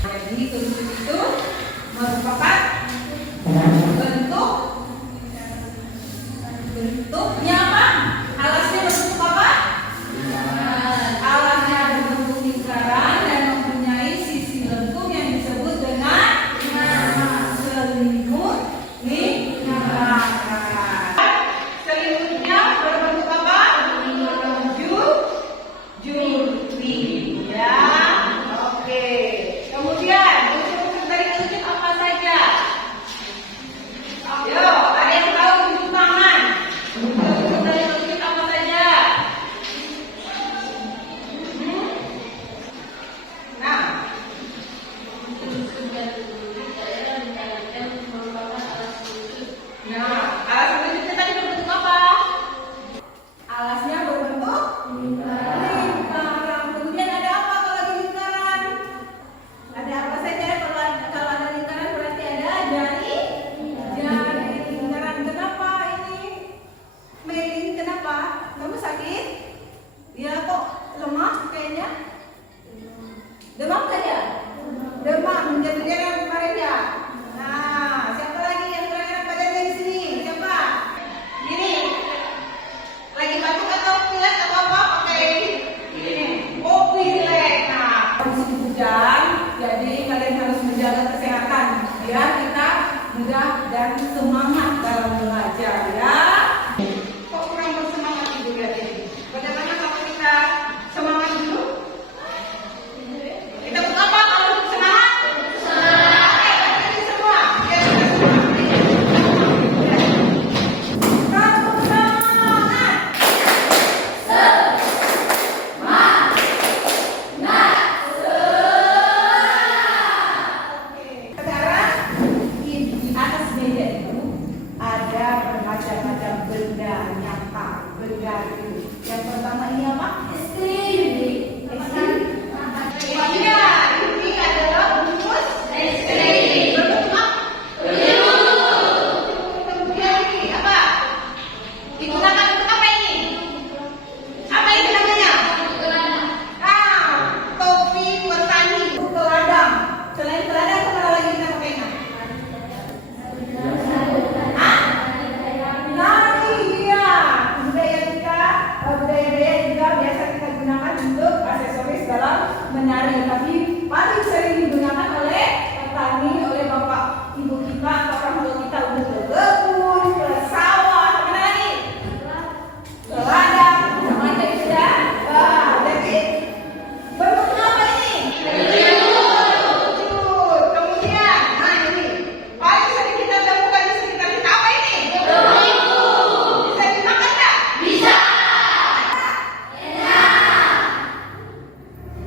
Jadi kerucut itu merupakan bentuknya apa? Alasnya berbentuk apa? Alasnya berbentuk lingkaran dan mempunyai sisi lengkung yang disebut dengan selimut lingkaran. Selimutnya berbentuk apa? Jurli. Ya, oke. Kemudian bentuk dari kerucut apa saja? Ayo, ada yang tahu tunjuk tangan. Bentuk dari kerucut apa saja? Nah, alas kerucutnya tadi berbentuk apa? Alasnya berbentuk lingkaran. Kemudian ada apa kalau lagi lingkaran? Ada apa saja kalau ada lingkaran berarti ada jari lingkaran. Kenapa ini? Melin, kenapa? Kamu sakit? Ya kok lemah kayaknya? Demam saja? Demam, menjadi geram kemarin ya? Nah, siapa lagi yang gerak-gerak badannya di sini? Siapa? Gini. Lagi batuk atau pilek atau apa? Pakai ini. Oh, pilek. Nah, musim hujan, jadi kalian harus menjaga kesehatan biar kita mudah dan semangat dalam belajar ya. Kok kurang bersemangat ibu lihat ini? Bagaimana kalau kita semangat dulu? Kita buat apa kalau untuk semangat? Oke, semua. Ya, sekarang di atas meja itu ada bermacam-macam benda nyata, benda itu. Yang pertama ini apa? Es krim. Iya, ini adalah bungkus es krim. Berbentuk apa? Kemudian ini apa? Digunakan untuk apa ini? Apa ini namanya? Topi petani. Teladang. Selain teladang, apa lagi kita pakainya? Nari, iya. Budaya juga biasa kita gunakan untuk aksesoris dalam menari. Tapi paling sering digunakan oleh petani, oleh bapak ibu kita atau orang tua kita untuk ke kebun, ke sawah, kemana lagi? Ke ladang, sama aja itu ya. Jadi bentuknya apa ini? Wujud. Kemudian, nah ini paling sering kita temukan di sekitar kita apa ini? Bisa dimakan nggak? Bisa.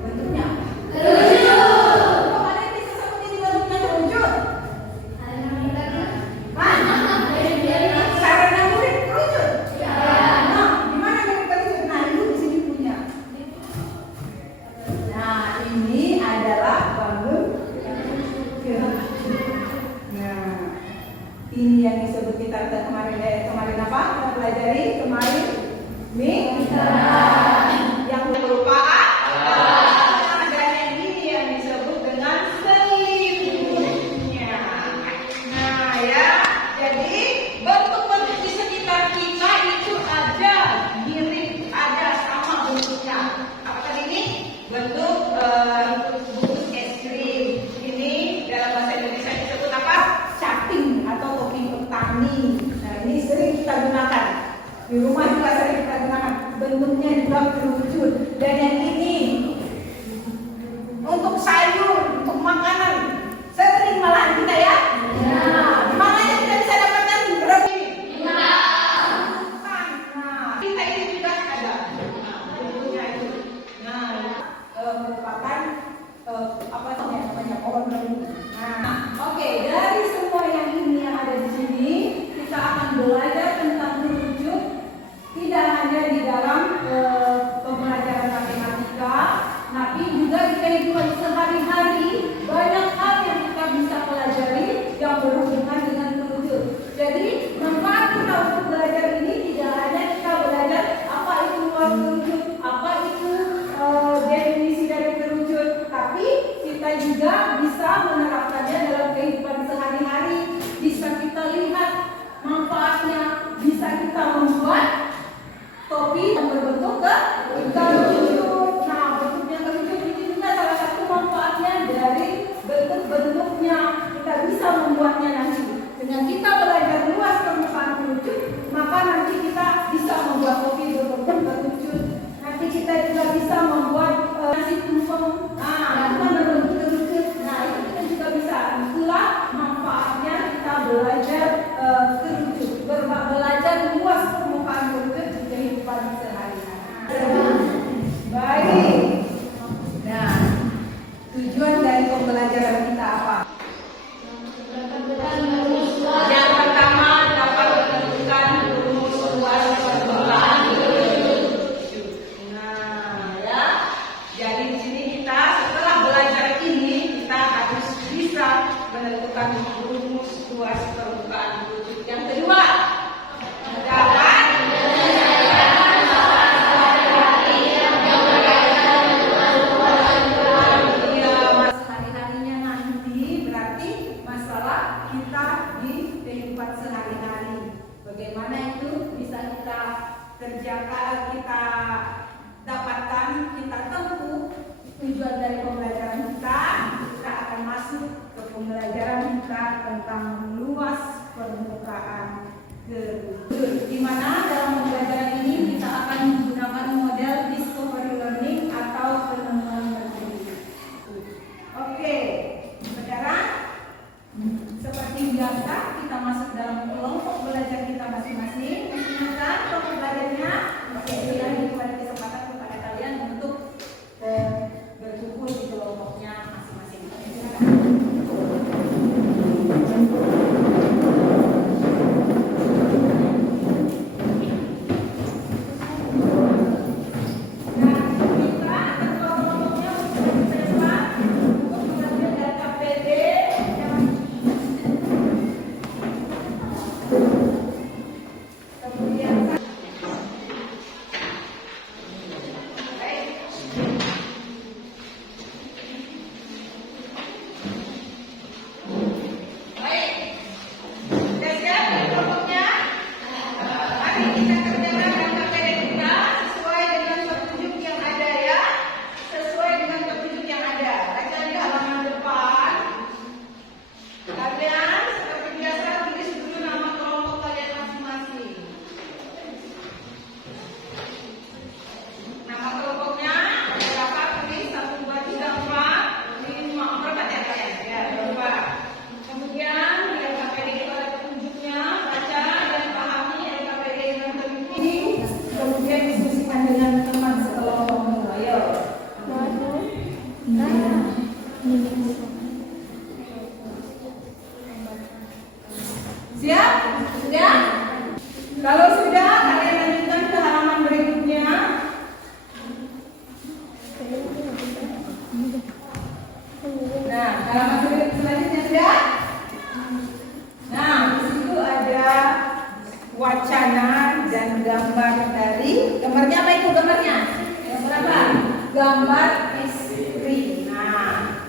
Bentuknya apa? Kok ada yang bisa sebutin di bentuknya kerucut? Sarana murid kerucut? Nah, di mana murid kerucut? Nah, ibu di sini punya. Nah, ini adalah bangun kerucut. Nah, ini yang disebut kita kemarin apa? Kita pelajari kemarin yang berupa dan ini yang disebut dengan selimutnya. Nah ya, jadi bentuk-bentuk di sekitar kita itu ada mirip, ada sama bentuknya. Apa tadi ini? Bentuk bungkus es krim. Ini dalam bahasa Indonesia disebut apa? Caping atau topi petani. Nah ini sering kita gunakan. Di rumah juga sering kita gunakan. Bentuknya juga kerucut. Dan yang ini untuk sayur, untuk makanan. Sering malahan kita ya. Nah, di mana aja kita bisa dapatkan berapa ini? Nah, kita ini juga ada bentuknya itu. Nah, merupakan apa namanya pohon beringin. Nah, oke, dari semua yang ini yang ada di sini, kita akan belajar tentang kerucut tidak hanya di dalam pembelajaran matematika. kita juga bisa menerapkannya dalam kehidupan sehari-hari. Bisa kita lihat manfaatnya, bisa kita membuat topi yang berbentuk kerucut. Nah, bentuknya kerucut ini juga salah satu manfaatnya dari bentuk-bentuknya. Kita bisa membuatnya nanti. Dengan kita belajar luas permukaan kerucut, maka nanti kita bisa membuat topi berbentuk kerucut. Nanti kita juga bisa membuat nasi tumpeng. Nah, itu kan berbentuk kerucut. Nah, itu kita juga bisa. Itulah manfaatnya kita belajar kerucut. Belajar luas permukaan kerucut di kehidupan sehari-hari. Baik. Nah, tujuan dari pembelajaran kita apa? Yang pertama, dapat menentukan rumus luas permukaan kerucut. Nah, ya. Jadi di sini kita setelah belajar ini kita harus bisa menentukan rumus luas permukaan kerucut. Yang kedua, dapat sehari-harinya nanti berarti masalah kita di kehidupan sehari-hari. Bagaimana itu bisa kita kerjakan, kita dapatkan, kita tempuh. Tujuan dari pembelajaran kita akan masuk ke pembelajaran kita tentang luas permukaan kerucut. Di mana dalam pembelajaran ini kita akan menggunakan model discovery learning atau penemuan mandiri. Oke, sekarang seperti biasa kita masuk dalam kelompok belajar kita masing-masing. Ingatkan kelompok belajarnya. Oke, saya beri kesempatan kepada kalian untuk berkumpul di kelompoknya masing-masing. Siap? Sudah? Kalau sudah, kalian lanjutkan ke halaman berikutnya. Nah, halaman selanjutnya sudah? Nah, di situ ada wacana dan gambar dari gambarnya apa itu gambarnya? Gambar apa? Gambar es krim. Nah,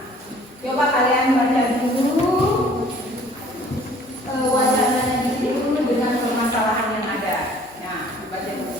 coba kalian baca dulu wacananya dulu dengan permasalahan yang ada. Nah, dibaca dulu.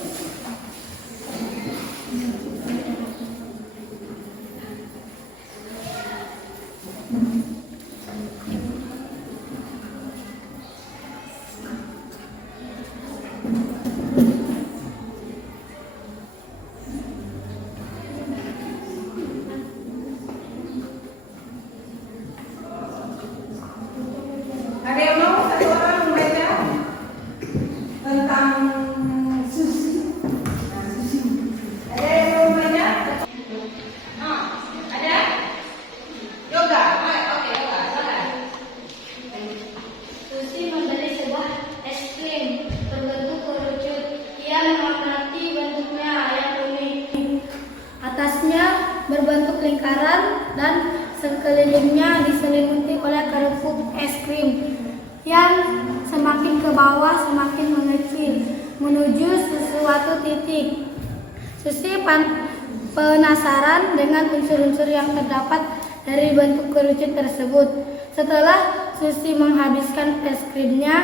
Ada yang mau satu orang membaca tentang sushi? Nah, sushi. Ada yang mau membaca? Oh, ada? Yoga. Oke, yoga. Silakan. Sushi membeli sebuah es krim berbentuk kerucut. Ia mengamati bentuknya yang unik. Atasnya berbentuk lingkaran dan sekelilingnya diselimuti oleh kerupuk es krim yang semakin ke bawah semakin mengecil menuju sesuatu titik. Susi penasaran dengan unsur-unsur yang terdapat dari bentuk kerucut tersebut. Setelah Susi menghabiskan es krimnya,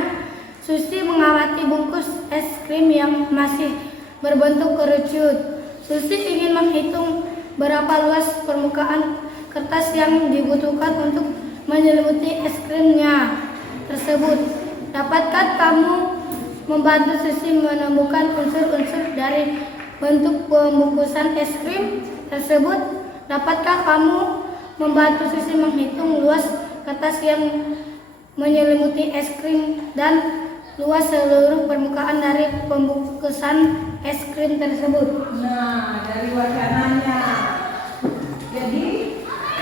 Susi mengamati bungkus es krim yang masih berbentuk kerucut. Susi ingin menghitung berapa luas permukaan kertas yang dibutuhkan untuk menyelimuti es krimnya tersebut. Dapatkah kamu membantu Susi menemukan unsur-unsur dari bentuk pembungkusan es krim tersebut? Dapatkah kamu membantu Susi menghitung luas kertas yang menyelimuti es krim dan luas seluruh permukaan dari pembungkusan es krim tersebut? Nah, dari wacananya, jadi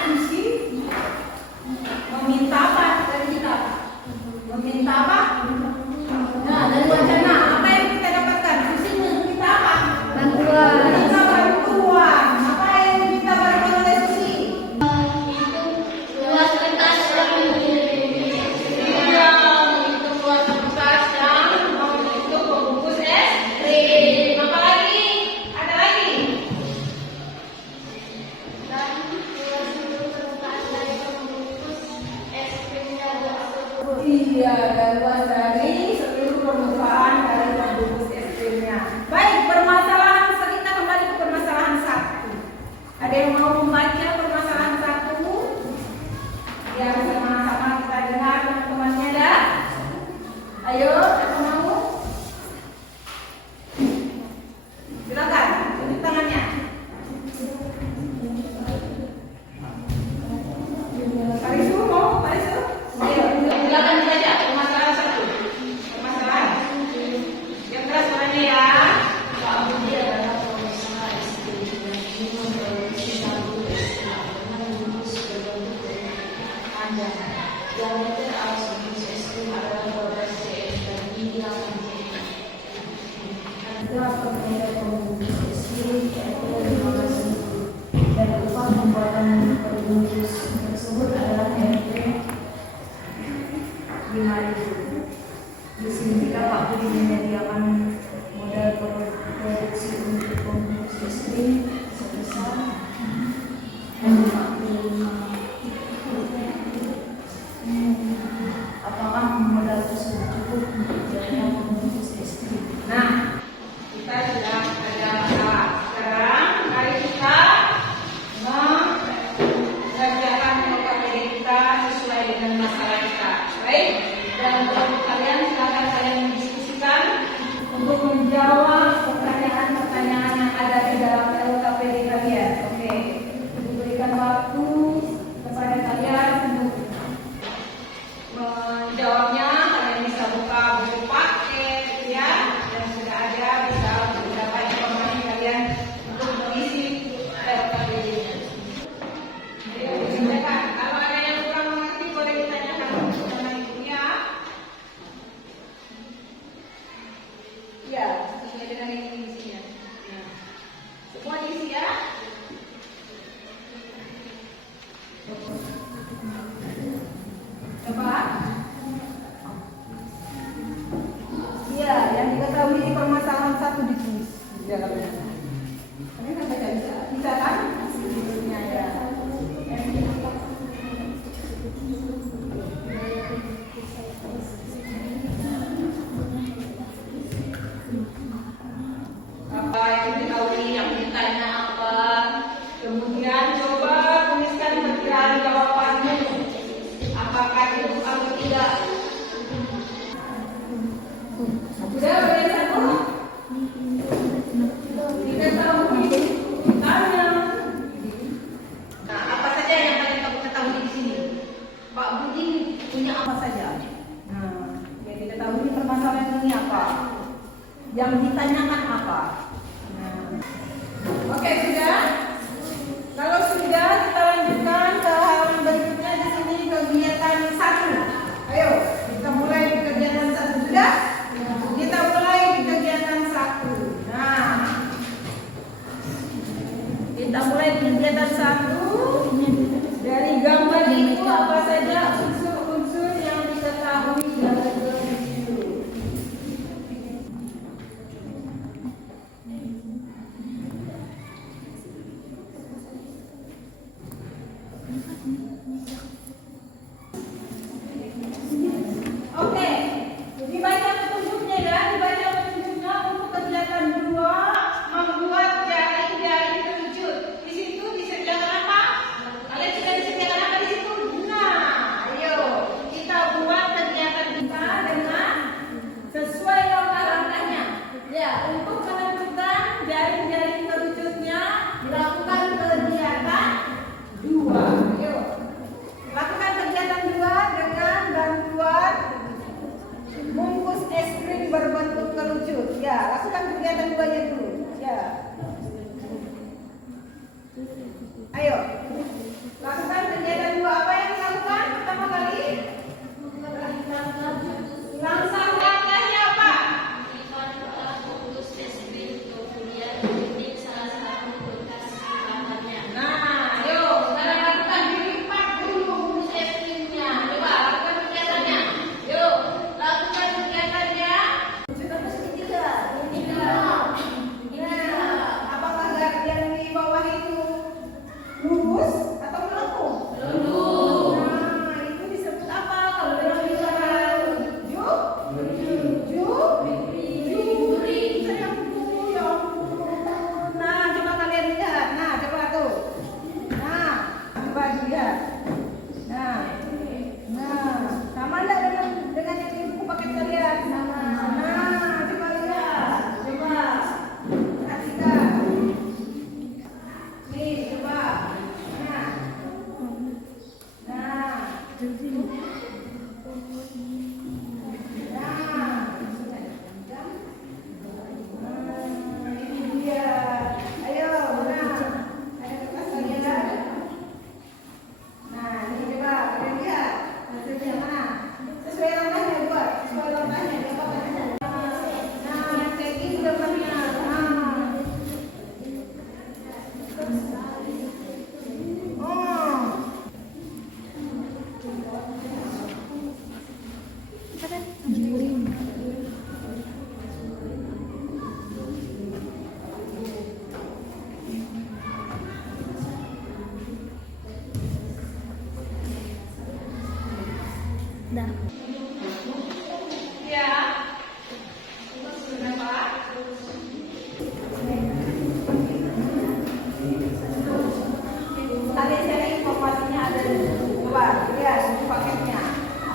Susi meminta apa dari kita? Meminta apa? Nah, dari wacana apa yang kita dapatkan? Susi meminta apa? Bantuan. Meminta bantuan. Apa yang diminta bantuan oleh Susi? Luas kertas yang Iya, menghitung luas kertas yang untuk membungkus es krim. Apa lagi? Ada lagi? dan luas seluruh permukaan dari pembungkus es krimnya tersebut. Iya, dan luas dari seluruh permukaan dari pembungkus es krimnya. Baik, permasalahan kita kembali ke permasalahan 1. Ada yang mau membaca permasalahan 1? Ya, sama-sama kita dengar teman-temannya dah. Ayo, siapa mau? Silakan, tunjuk tangannya. Parisu mau? Parisu? Ayo, silakan dibaca permasalahan 1. Permasalahan. Yang keras suaranya ya. Pak Budi adalah pengusaha es krim yang memproduksi satu es krim dengan bungkus berbentuk panjang. Diameter alas bungkus es krim adalah 12 cm dan tinggi 8 cm. Harga pembelian pembungkus es krim yaitu 15.000 dan upah pembuatan pembungkus tersebut adalah Rp 5.000. Di sini jika Pak Budi menyediakan modal produksi untuk pembungkus es krim sebesar 55. Apakah modal tersebut cukup untuk biaya pembungkus es krim? Nah, kita sudah ada masalah. Sekarang mari kita mengerjakan OKPD kita sesuai dengan masalah kita. Baik, dan untuk kalian silakan kalian mendiskusikan untuk menjawab pertanyaan-pertanyaan yang ada di dalam LKPD kalian. Oke, diberikan waktu kepada kalian untuk menjawabnya. Kalian bisa buka buku paket gitu ya, yang sudah ada, bisa dapat informasi kalian untuk mengisi LKPD-nya. Ayo disampaikan. Kalau ada yang kurang mengerti boleh ditanyakan sama ibunya. Iya, sesuai dengan ini isinya. Ya. Semua diisi ya. Coba. Iya, yang diketahui di permasalahan 1 ditulis di dalamnya. Ini kan baca bisa kan? Judulnya ya. Apa yang diketahui, yang ditanya apa? Kemudian coba tuliskan perkiraan jawabannya. Apakah cukup atau tidak? Sudah boleh satu? Diketahui, ditanya. Nah, apa saja yang kalian ketahui di sini? Pak Budi punya apa saja? Nah, yang diketahui permasalahan ini apa? Yang ditanyakan apa? Nah. Oke, sudah? Kalau sudah, kita lanjutkan ke halaman berikutnya. Di sini kegiatan 1. Ayo, kita mulai di kegiatan 1. Sudah? Kita mulai di kegiatan 1. Nah, kita mulai di kegiatan 1. Dari gambar itu apa saja unsur-unsur yang diketahui dalam review. ada. Ya. Kenapa? Tadi saya informasinya ada di dua, ya, buku paketnya.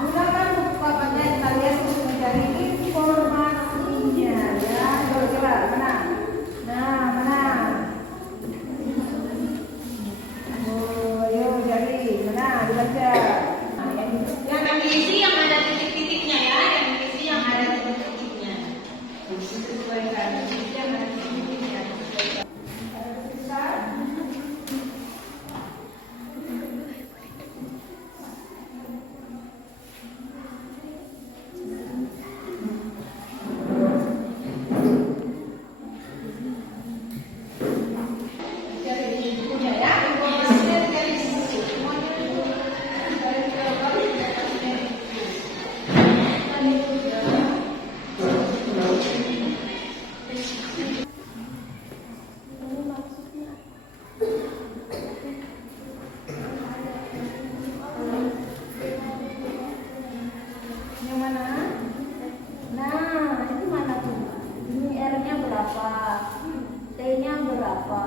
Gunakan buku paketnya kalian untuk mencari informasinya, ya. Coba mana? Nah, mana? Oh, yuk cari, mana? Dibaca. Nah, yang diisi yang ada titik-titiknya ya, yang diisi yang ada titik-titiknya. Sesuaikan titik yang ada titik-titiknya. Yang mana? Nah, itu mana tuh? Ini R-nya berapa? T-nya berapa?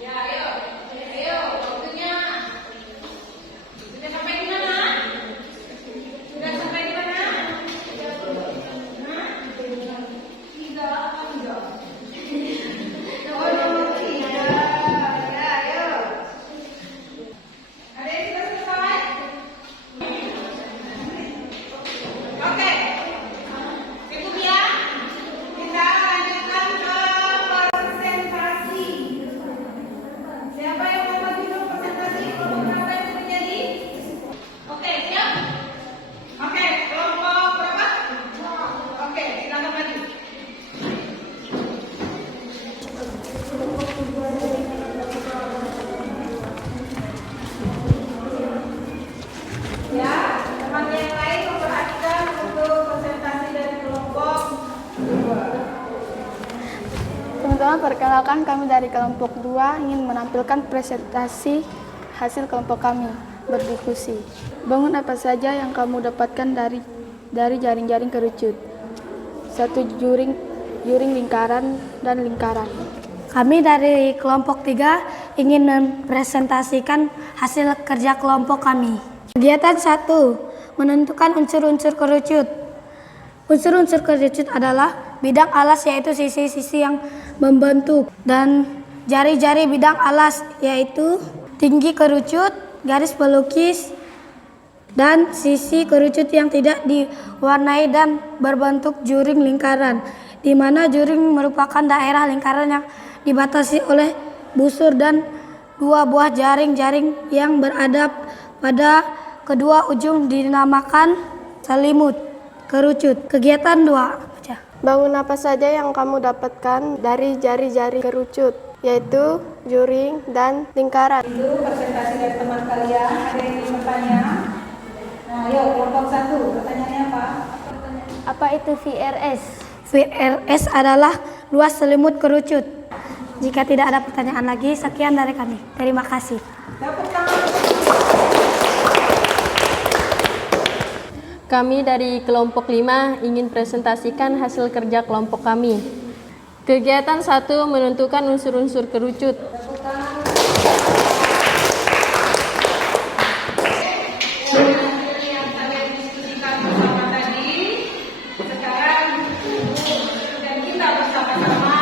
Ya, ayo, waktunya. Sudah sampai di mana? Sudah sampai di mana? Hah? Tiga, apa enggak? Oh, nomor 3. Ya, ayo. Ada yang sudah selesai? Oke. Cukup ya? Kita lanjutkan ke presentasi. Siapa yang mau maju ke presentasi? Kelompok berapa yang sudah jadi? Oke, siap? Oke, kelompok berapa? Oke, silakan maju. Ya, teman yang lain memperhatikan untuk presentasi dari kelompok 2. Teman-teman, perkenalkan kami dari kelompok 2 ingin menampilkan presentasi hasil kelompok kami berdiskusi. Bangun apa saja yang kamu dapatkan dari jaring-jaring kerucut. 1 juring lingkaran dan lingkaran. Kami dari kelompok 3 ingin mempresentasikan hasil kerja kelompok kami. Kegiatan 1, menentukan unsur-unsur kerucut. Unsur-unsur kerucut adalah bidang alas yaitu sisi-sisi yang membentuk dan jari-jari bidang alas yaitu tinggi kerucut, garis pelukis, dan sisi kerucut yang tidak diwarnai dan berbentuk juring lingkaran, di mana juring merupakan daerah lingkaran yang dibatasi oleh busur dan 2 buah jaring-jaring yang berada pada kedua ujung dinamakan selimut kerucut. Kegiatan 2. Bangun apa saja yang kamu dapatkan dari jari-jari kerucut, yaitu juring dan lingkaran. Itu presentasi dari teman kalian. Ada yang ingin bertanya? Nah, yuk kelompok 1. Pertanyaannya apa? Apa itu VRS? VRS adalah luas selimut kerucut. Jika tidak ada pertanyaan lagi, sekian dari kami. Terima kasih. Tepuk tangan. Kami dari kelompok 5 ingin presentasikan hasil kerja kelompok kami. Kegiatan 1, menentukan unsur-unsur kerucut. Yang kalian diskusikan bersama tadi, sekarang dan kita bersama-sama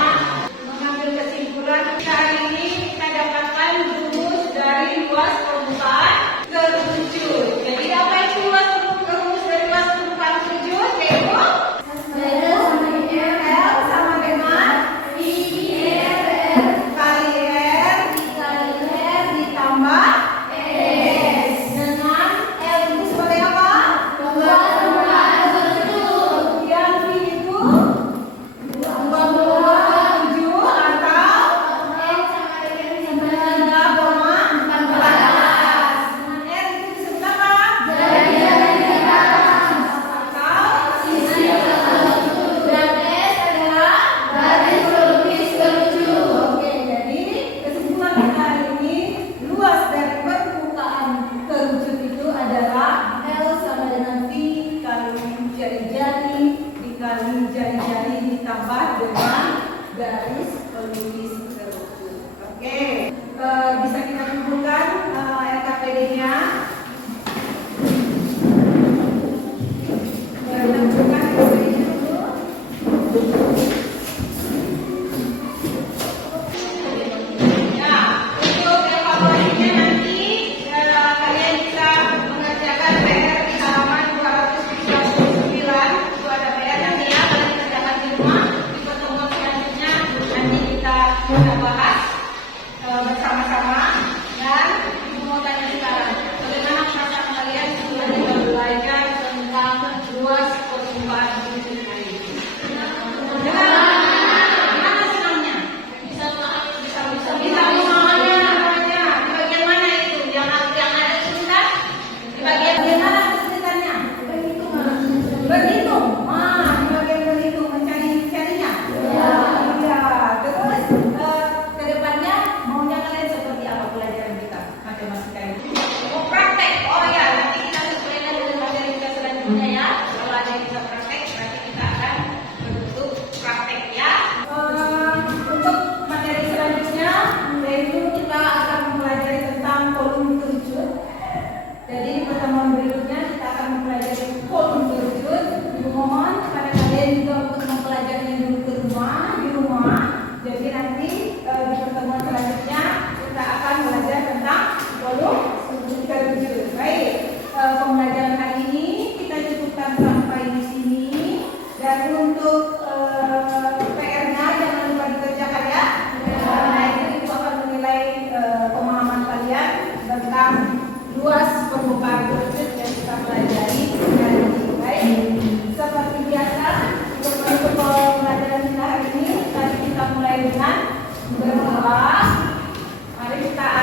mengambil kesimpulan. Kali ini kita dapatkan rumus dari luas permukaan kerucut. Jadi apa itu rumus dari luas permukaan kerucut? Yaitu L sama dengan kali R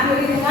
akhiri dengan